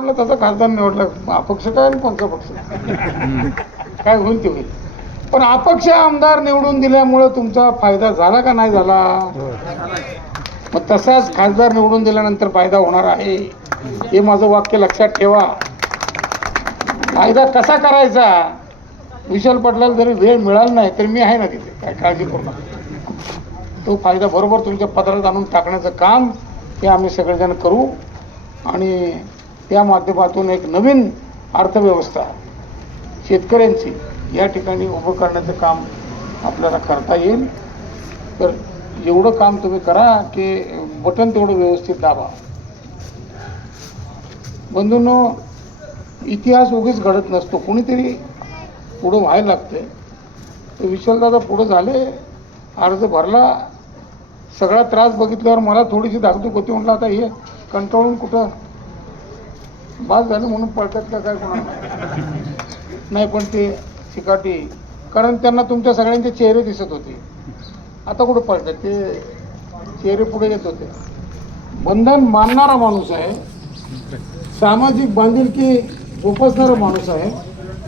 म्हटलं तसा खासदार निवडला, अपक्ष काय आणि पंच पक्ष काय होईल ते होईल. पण अपक्ष आमदार निवडून दिल्यामुळे तुमचा फायदा झाला का नाही झाला? मग तसाच खासदार निवडून दिल्यानंतर फायदा होणार आहे, हे माझं वाक्य लक्षात ठेवा. फायदा कसा करायचा? विशाल पाटलाला जरी वेळ मिळाला नाही तरी मी आहे ना तिथे, काय काळजी करू नका. तो फायदा बरोबर तुमच्या पदरात आणून टाकण्याचं काम हे आम्ही सगळेजण करू आणि त्या माध्यमातून एक नवीन अर्थव्यवस्था शेतकऱ्यांची या ठिकाणी उभं करण्याचं काम आपल्याला करता येईल. तर एवढं काम तुम्ही करा की बटन तेवढं व्यवस्थित दाबा. बंधूंनो, इतिहास उगीच घडत नसतो, कुणीतरी पुढं व्हायला लागते. तर विशालदादा पुढं झाले, अर्ज भरला, सगळा त्रास बघितल्यावर मला थोडीशी धाकधूक होती. म्हटलं आता हे कंटाळून कुठं बाद झालं म्हणून पळतात का काय कोणाला नाही. पण ते चिकाटी, कारण त्यांना तुमच्या सगळ्यांचे चेहरे दिसत होते. आता कुठं पळतात ते चेहरे पुढे येत होते. बंधन मानणारा माणूस आहे, सामाजिक बांधिलकी जोपासणारा माणूस आहे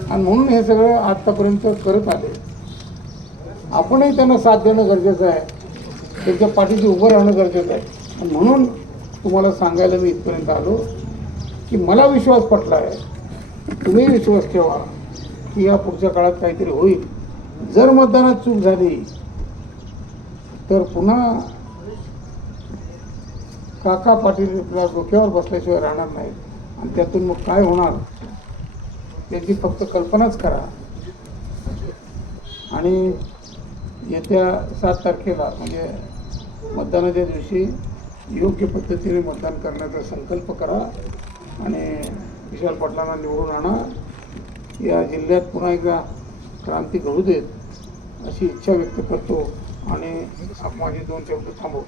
आणि म्हणून हे सगळं आतापर्यंत करत आले. आपणही त्यांना साथ देणं गरजेचं आहे, त्यांच्या पाठीशी उभं राहणं गरजेचं आहे. आणि म्हणून तुम्हाला सांगायला मी इथपर्यंत आलो की मला विश्वास पटला आहे, तुम्ही विश्वास ठेवा की या पुढच्या काळात काहीतरी होईल. जर मतदानात चूक झाली तर पुन्हा काका पाटील आपल्या डोक्यावर बसल्याशिवाय राहणार नाहीत आणि त्यातून मग काय होणार त्याची फक्त कल्पनाच करा. आणि येत्या 7 तारखेला म्हणजे मतदानाच्या दिवशी योग्य पद्धतीने मतदान करण्याचा संकल्प करा आणि विशाल पाटलांना निवडून आणा. या जिल्ह्यात पुन्हा एकदा क्रांती घडू देत अशी इच्छा व्यक्त करतो आणि माझे 2 शब्द थांबवतो.